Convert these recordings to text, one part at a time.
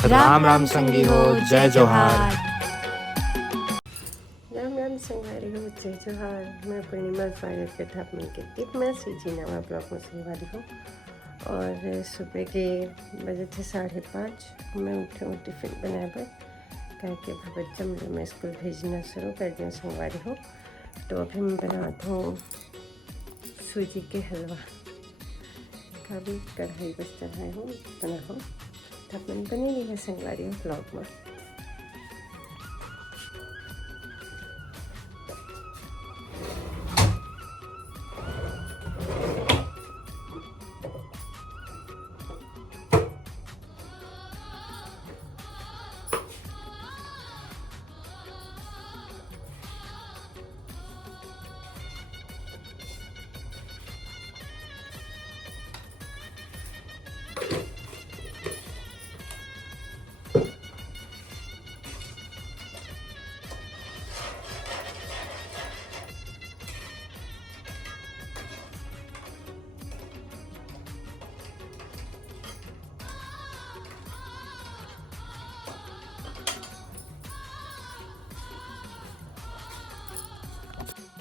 राम राम संगी हो, जय जोहार। राम राम संगवारी हो, जय जोहार। मैं पूर्णिमा स्वागत करता अपने के मैं सीजी नवा ब्लॉग में संगवारी हो। और सुबह के बजे थे 5:30 मैं उठे हूँ टिफ़िन बनाए पर कह के बच्चा मैं स्कूल भेजना शुरू कर दिया संगवारी हो। तो अभी मैं बनाता हूँ सूजी के हलवा का भी कढ़ाई बस चढ़ाए हूँ बना हो तब मैंने बनेगी है संगवारी हो ब्लॉग में।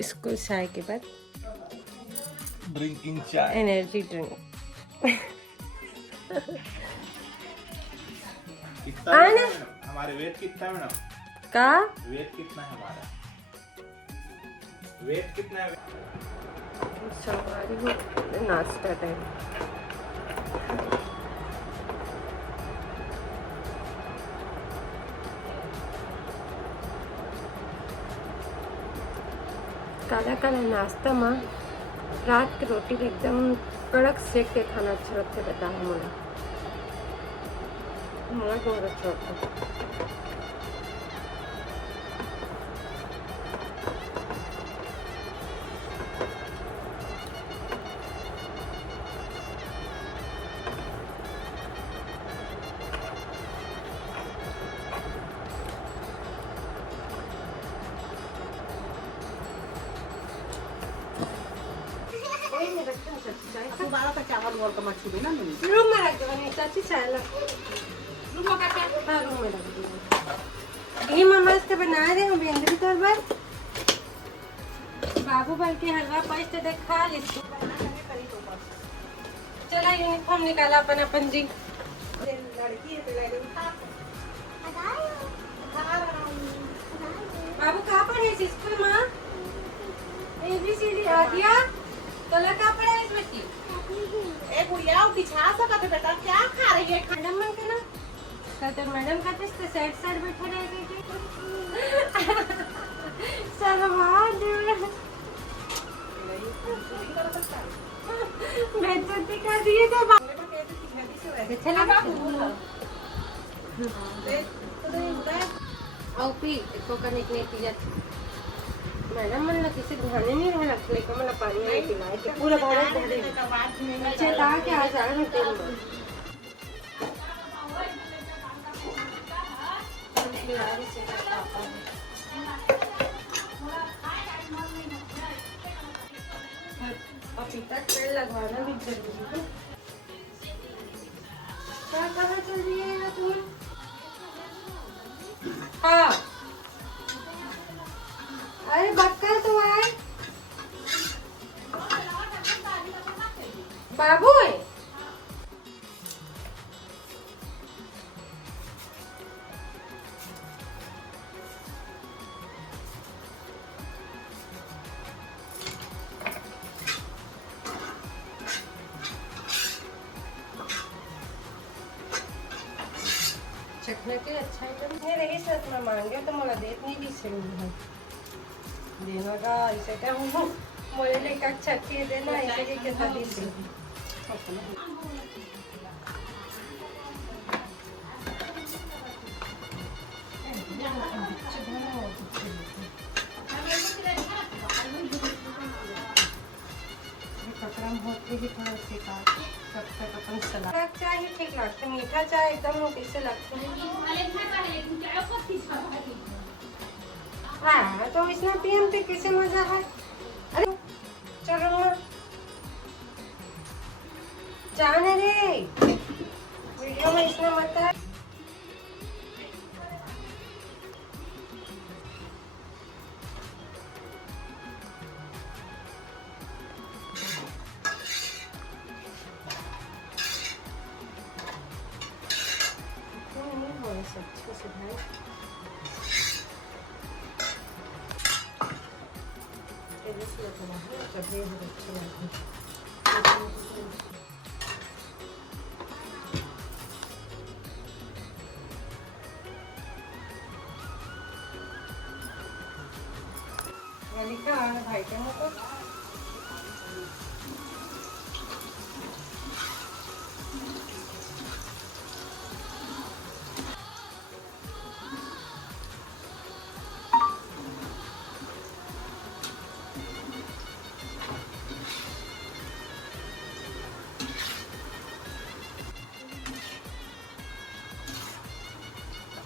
स्कूल से आए के बाद ड्रिंकिंग चाय, एनर्जी ड्रिंक। कितना है हमारे वेट कितना है मैडम? का वेट कितना है हमारा? वेट कितना है? सवारी हो नाश्ता टाइम। काला काला नाश्ता में रात की रोटी एकदम कड़क सेक के खाना अच्छा लगता है। बताओ मोला मोला बहुत अच्छा लगता है। रूम में रख दो चाची चाय लो। रूम में रख दो। ये मम्मा इसके बना रहे हूँ बेंद्री तौर पर बाबू भर के हलवा पाइस तो देख खा ली। चला यूनिफॉर्म निकाला अपन अपन जी। बाबू कहाँ पढ़े स्कूल में? ABCD आ गया। कल कहाँ पढ़े इस बच्ची? गुड़िया बिछा सकते बेटा, क्या खा रही है? मैडम मन के ना कहते मैडम कहते इससे साइड साइड बैठे रह गए बेइज्जती कर दिए थे। चला बाबू औपी को करने के लिए किया मैडम मन लगे किसी ध्यान नहीं रहा रखने का मतलब पानी नहीं पिलाए के पूरा बहुत नीचे ला के आ जा रहे तेल में अभी तक तेल लगवाना भी जरूरी है। क्या कहाँ चल रही है तुम? हाँ अरे बक्कल तो आए बाबू है। चखने के अच्छा है रही सच में मांगे तो मुझे देख नहीं दी से देना का इसे क्या हूँ मोले ले का छक्के देना इसे के कितना दी से कपड़ा होते ही थोड़ा से काट तब तक अपन सलाद चाय ही ठीक लगता है। मीठा चाय एकदम कैसे लगता है। हाँ तो इसमें पीएम पे कैसे मजा है। अरे चलो ना जाने रे वीडियो में इसमें मत है। गैस अच्छे से भाई। कभी अच्छे लगते हैं। लिखा है भाई के मुँह पर।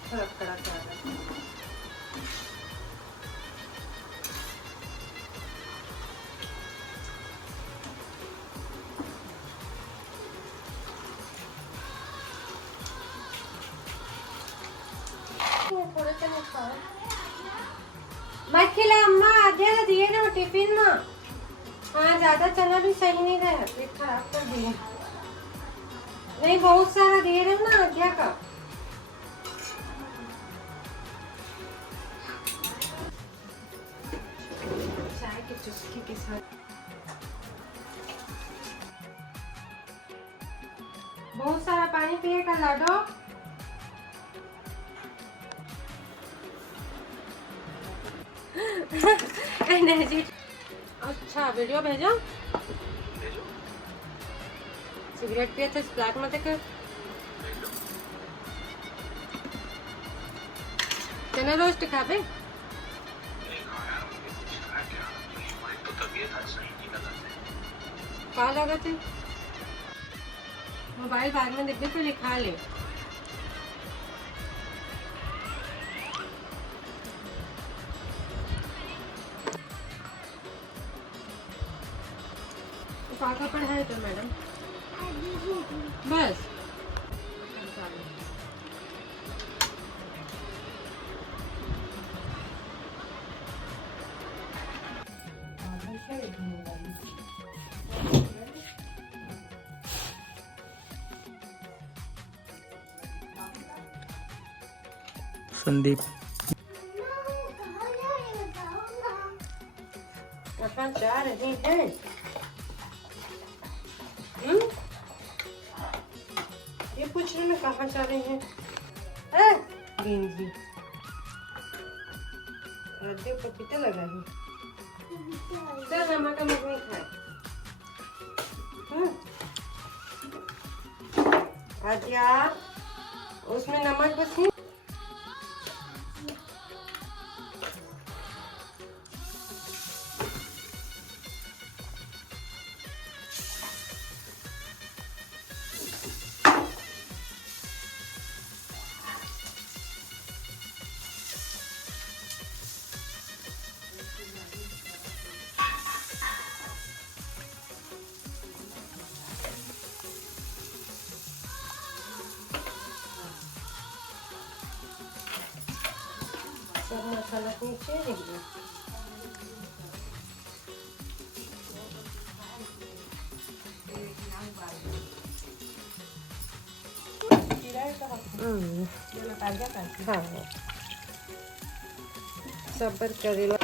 थोड़ा कड़ा कड़ा थोड़ा सा नहीं खाओ मत खिला अम्मा, आधे तो दिए ना टिफिन में। हाँ ज्यादा चना भी सही नहीं रहा, पेट खराब कर दिए। नहीं बहुत सारा दिए ना आध्या का। चाय के चुस्की के साथ बहुत सारा पानी पिएगा लाडो। एनर्जी। अच्छा वीडियो भेजो। सिगरेट पिए थे ब्लैक मत कर। चना रोस्ट खाबे। का लगा थे मोबाइल बाद में देख तो लिखा ले। पाका पर है तो मैडम बस संदीप कहाँ जा रहे हैं? ये पूछ रहे मैं कहाँ जा रहे हैं? गेंजी रद्दे ऊपर पीते लगा है। चल नमक का मुझ में खाए। आद्या उसमें नमक बस नहीं। सब मसाला नीचे देंगे। हाँ सबर करेला।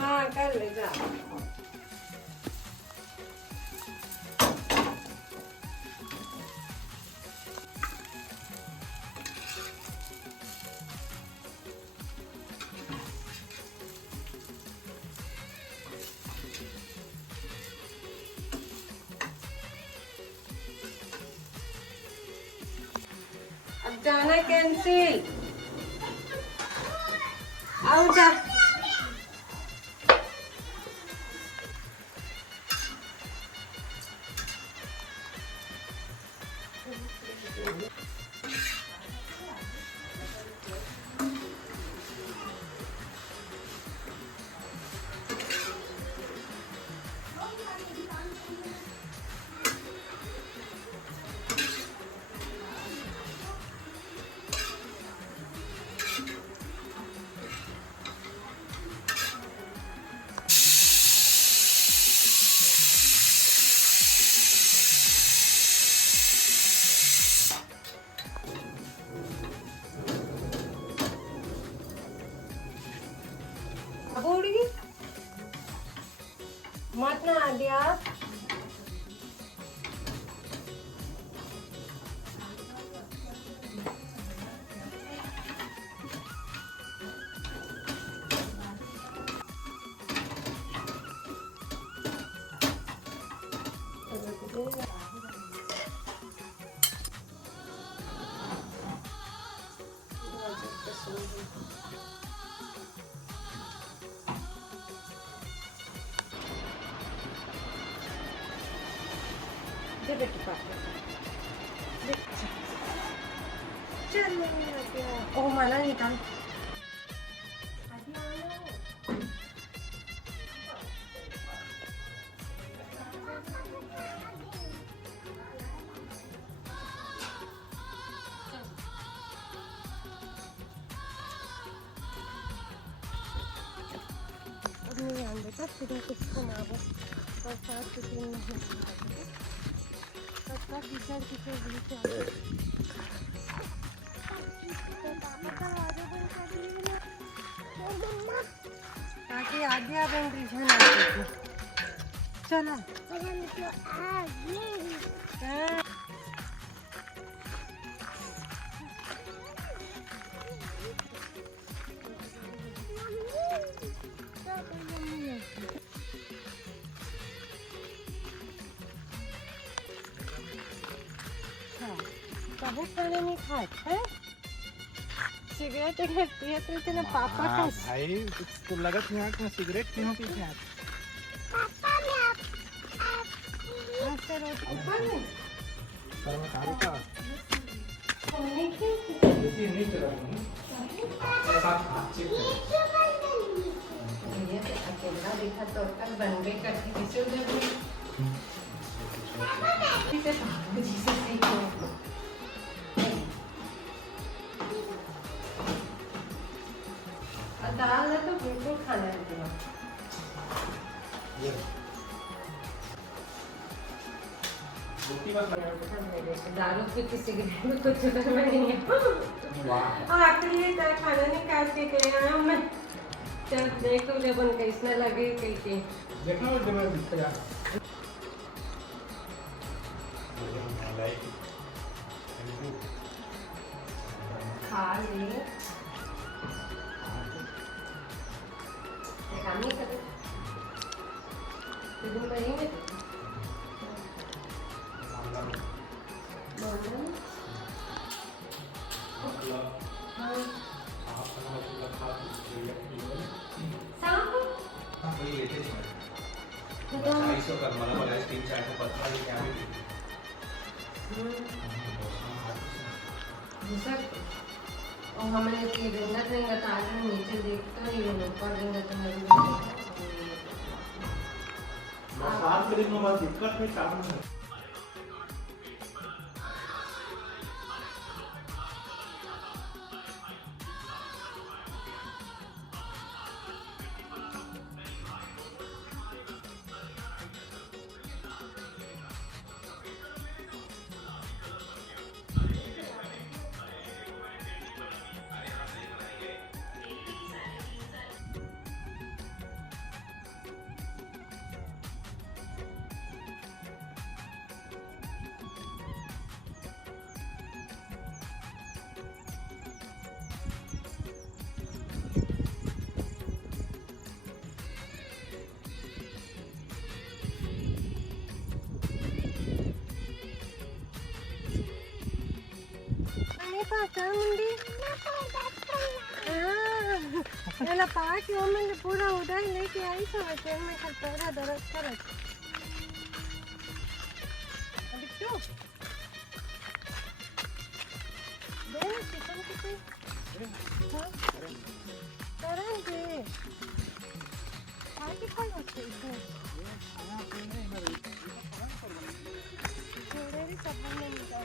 हाँ कर ले जा। अब जाना कैंसिल। आओ जा। दिया। दे बेटी पापा चल ओ मला निकाल बेटा फिर किसको मारो और साथ तीन सबका टीचर ताकि आगे आप इंट्रीशन चलो कभी खाने नहीं खाते सिगरेट पिए तो इतने पापा का भाई तो लगत नहीं आँख में सिगरेट क्यों पीते हैं अकेला देखा तो बन गई करती किसी उधर दाल है तो बिल्कुल खाना है दारू की किसी के में कुछ करना नहीं है आखिरी खाना नहीं काट के ले आया मैं चल देख तो ले बन कैसना लगे कैसे देखो जब मैं दिखा जा खा ले काम नहीं करे तो तुम करेंगे और हमें ये देंगे तो आगे नीचे देखते ही ऊपर देंगे तो साथ में दिन में दिक्कत में काम नहीं पार्क में पूरा उधर लेके आई सब ट्रेन में खतरा दर्द कर अभी क्यों दे चिकन किसे हां करेंगे आगे कौन होते हैं खाना पीने में थोड़े भी सब में मिलता है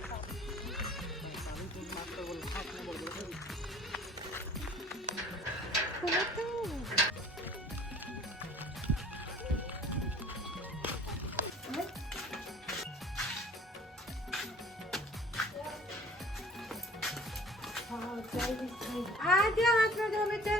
सारी चीज मात्र बोल हाथ में बोल आ जा हाथ में दो बेटा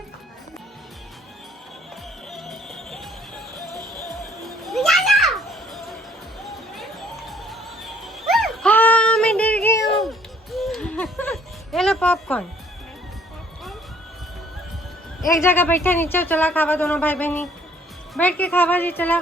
ये लो पॉपकॉर्न। एक जगह बैठा नीचे चला खावा दोनों भाई बहनी बैठ के खावा जी चला।